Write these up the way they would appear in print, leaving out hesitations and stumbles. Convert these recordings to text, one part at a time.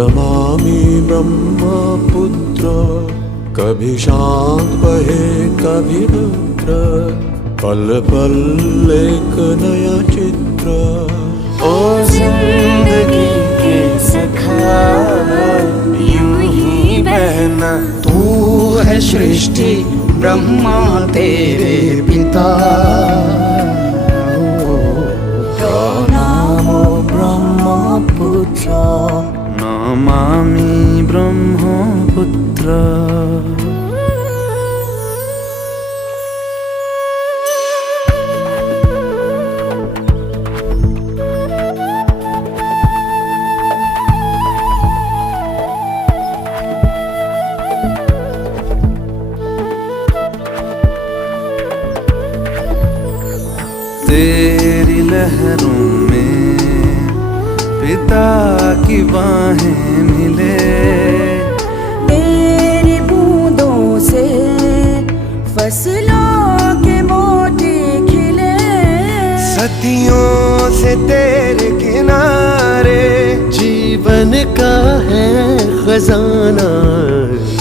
नमामि ब्रह्मपुत्र। कभी शांत बहे कभी रुद्र, पल पल एक नया चित्र। ओ जिंदगी के सखा यूं ही बहना, तू है सृष्टि ब्रह्मा तेरे पिता। नमो ब्रह्मपुत्र, नमामि ब्रह्मपुत्र। तेरी लहरों में पिता की बाहें मिले, तेरी बूंदों से फसलों के मोती खिले। सदियों से तेरे किनारे जीवन का है खजाना।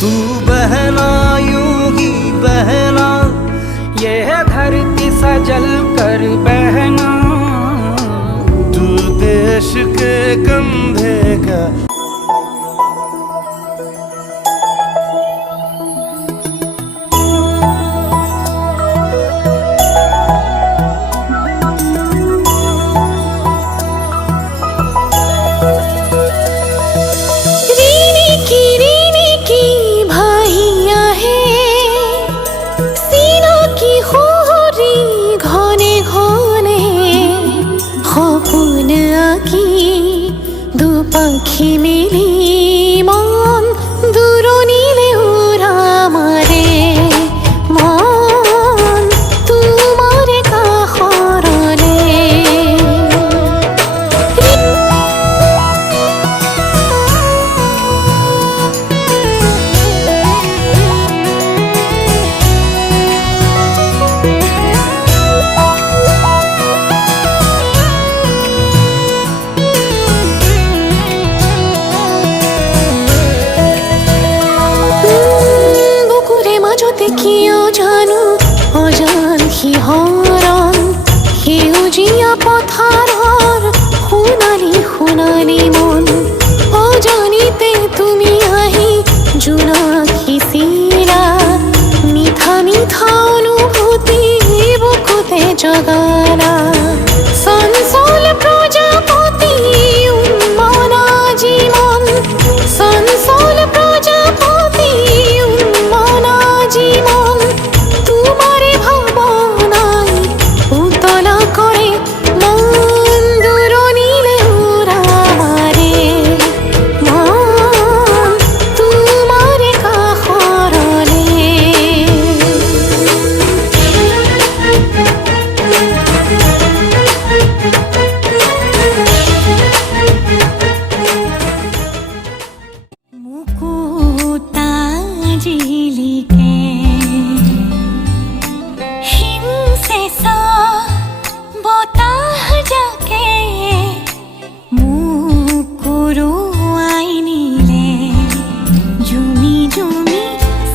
तू बहना यूं ही बहना, यह धरती सजल कर बहना। तू देश के कंधे का रीनी की भाइयाँ हैं, सीनों की होरी घने घने। खपुन आकी दो पाखी मिली मन दूरोनीले उरा मारे। मन तुम्हारे काखरले কিয় জানো অজান সিহৰণ, সেউজীয়া পথাৰৰ সোণালী সোণালী মন। অজানিতে তুমি আহি জোনাক সিঁচিলা, মিঠা মিঠা অনুভূতি বুকুতে জগালা। চঞ্চল প্ৰজাপতি উন্মনা জীৱন, চঞ্চল প্ৰজাপতি উন্মনা জীবন। তোমাৰে ভাবনাই উতলা কৰে মন দূৰনীলে উৰা মাৰে। মন তোমাৰে কাখৰলে মুকুতা জিলিকে হিমশেষা বতাহ যাকে মুকুৰুৱাই নিলে। জুমি জুমি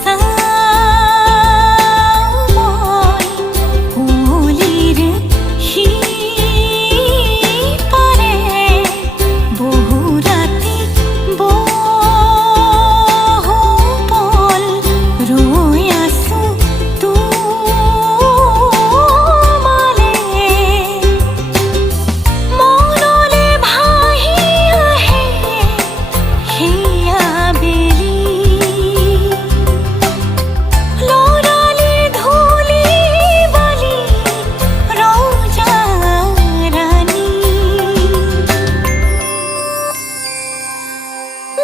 চাওঁ মই কুঁৱলীৰ সিপাৰে, বহু ৰাতি বহু পল ৰৈ আছো তোমালে। মনলে ভাহি আহে সেয়া বেলি, লৰালিৰ ধূলি বালি ৰজা ৰাণী।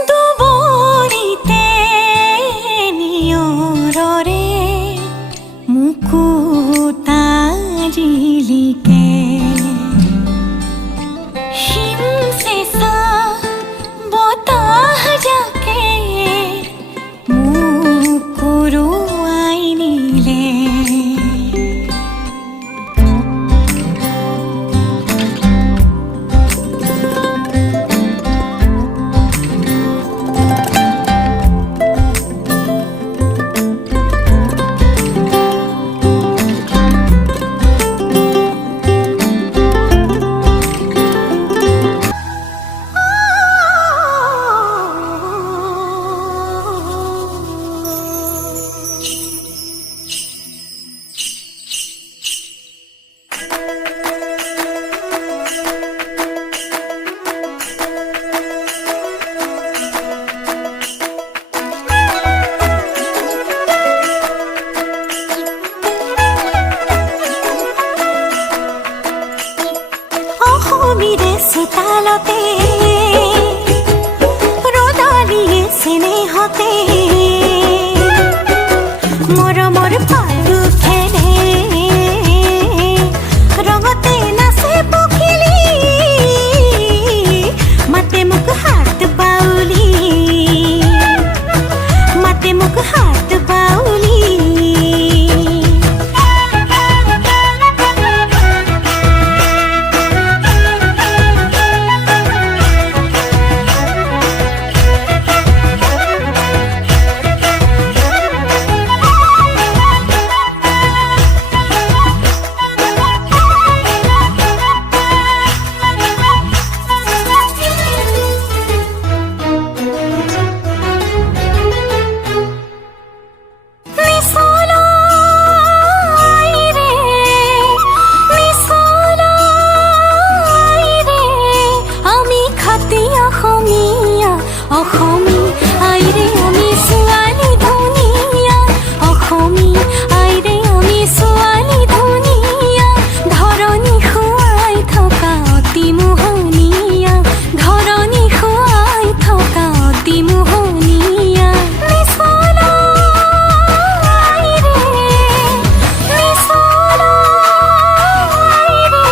দুবৰিতে নিয়ৰৰে মুকুতা জিলিকে, হিমশেষা বতাহ যাকে মুকুৰুৱাই নিলে। চোতালতে ৰদালিয়ে স্নেহতে মৰমৰ পাতো খেলে ৰঙতে নাচে পখিলি মাতে মোক হাত বাউলি মাতে মোক হাত বাউলি অসমী আইৰে আমি ছোৱালী ধুনীয়া অসমী আইৰে আমি ছোৱালী ধুনীয়া ধৰণী খুৱাই থকা অতি মোহনীয়া ধৰণী খুৱাই থকা অতি মোহনীয়া মিছলা আইৰে মিছলা আইৰে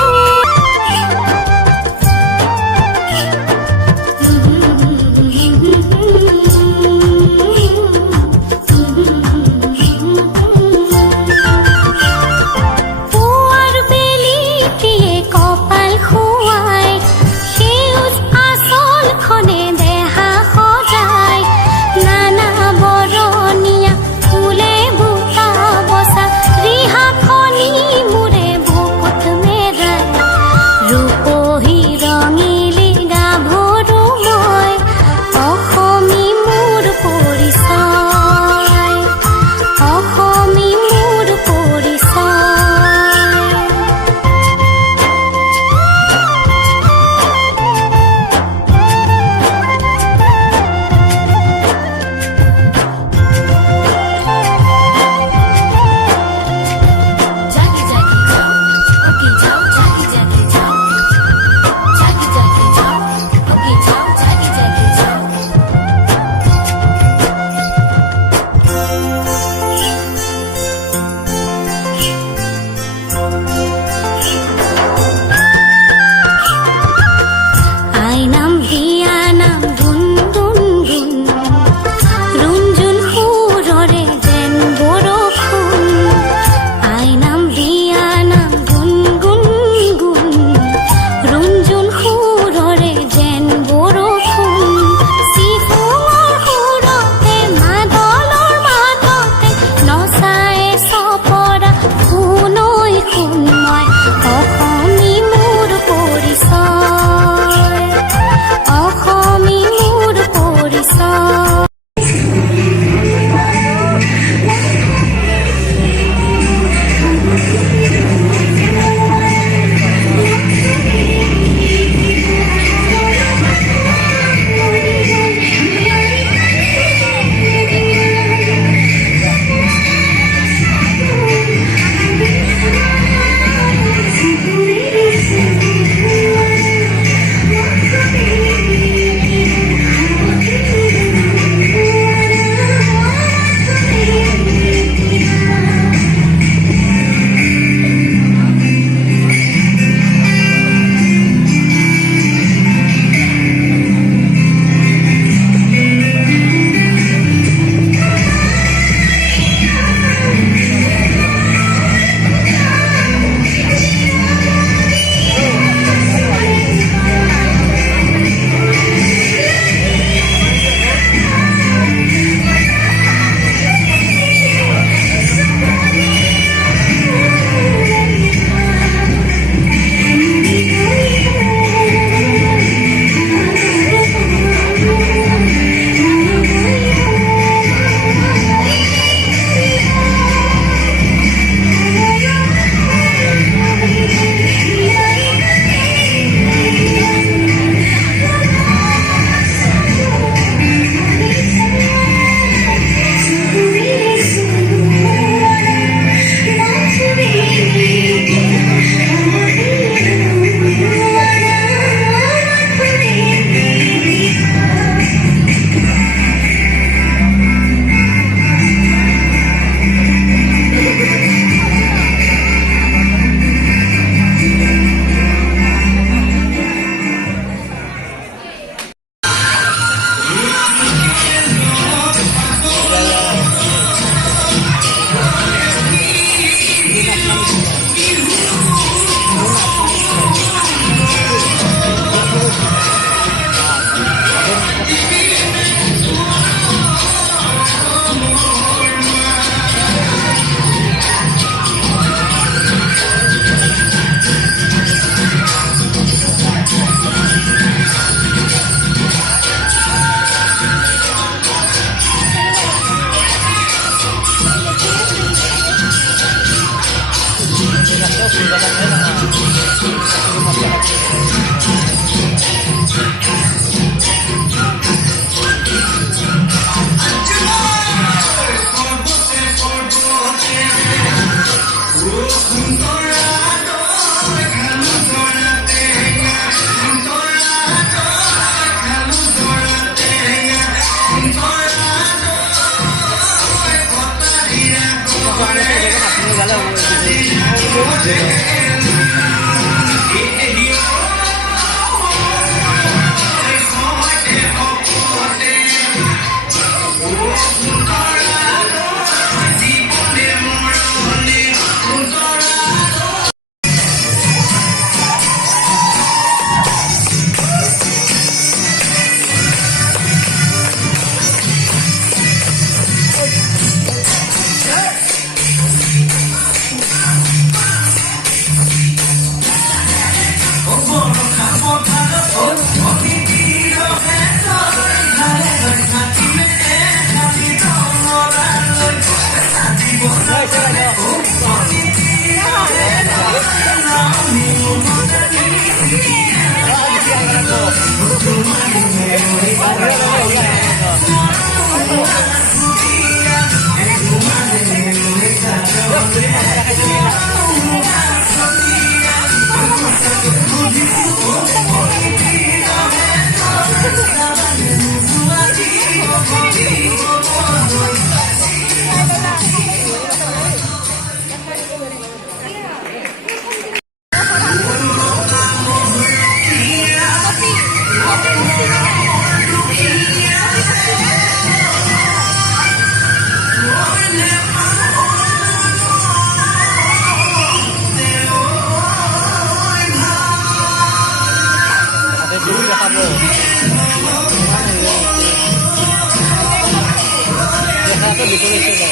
Deja to dito